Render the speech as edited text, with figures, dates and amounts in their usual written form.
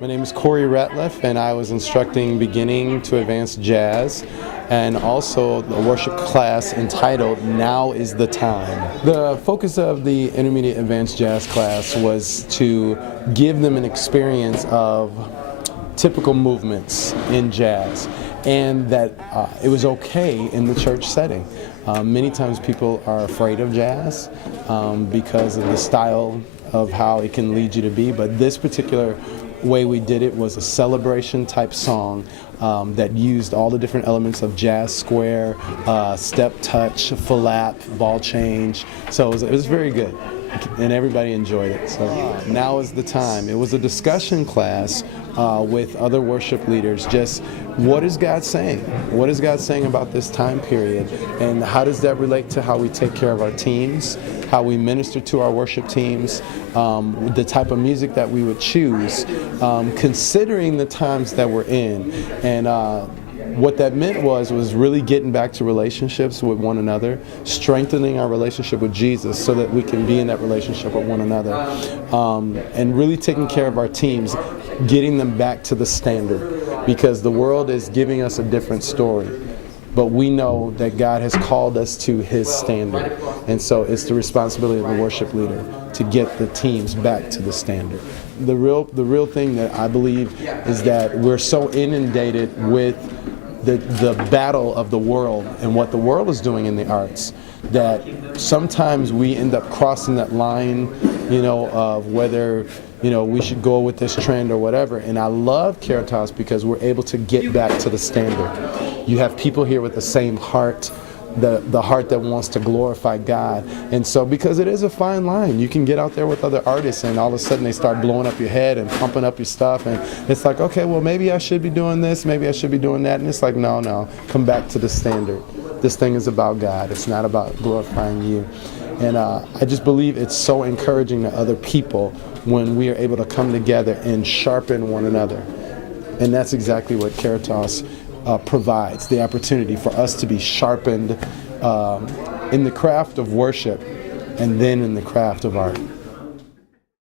My name is Corey Ratliff, and I was instructing beginning to advanced jazz and also the worship class entitled Now is the Time. The focus of the intermediate advanced jazz class was to give them an experience of typical movements in jazz, and that it was okay in the church setting. Many times people are afraid of jazz because of the style of how it can lead you to be, but this particular way we did it was a celebration type song that used all the different elements of jazz square, step touch, flap, ball change. So it was very good, and everybody enjoyed it. So now is the time. It was a discussion class with other worship leaders. Just what is God saying? What is God saying about this time period? And how does that relate to how we take care of our teams, how we minister to our worship teams, the type of music that we would choose, considering the times that we're in. And what that meant was really getting back to relationships with one another, strengthening our relationship with Jesus so that we can be in that relationship with one another, and really taking care of our teams, getting them back to the standard, because the world is giving us a different story. But we know that God has called us to His standard. And so it's the responsibility of the worship leader to get the teams back to the standard. The real thing that I believe is that we're so inundated with the battle of the world and what the world is doing in the arts, that sometimes we end up crossing that line, of whether, we should go with this trend or whatever. And I love Karitos because we're able to get back to the standard. You have people here with the same heart, the heart that wants to glorify God. And so, because it is a fine line, you can get out there with other artists and all of a sudden they start blowing up your head and pumping up your stuff, and it's like, okay, well, maybe I should be doing this, maybe I should be doing that, and it's like, no, come back to the standard. This thing is about God. It's not about glorifying you. And I just believe it's so encouraging to other people when we are able to come together and sharpen one another. And that's exactly what Karitos provides, the opportunity for us to be sharpened in the craft of worship and then in the craft of art.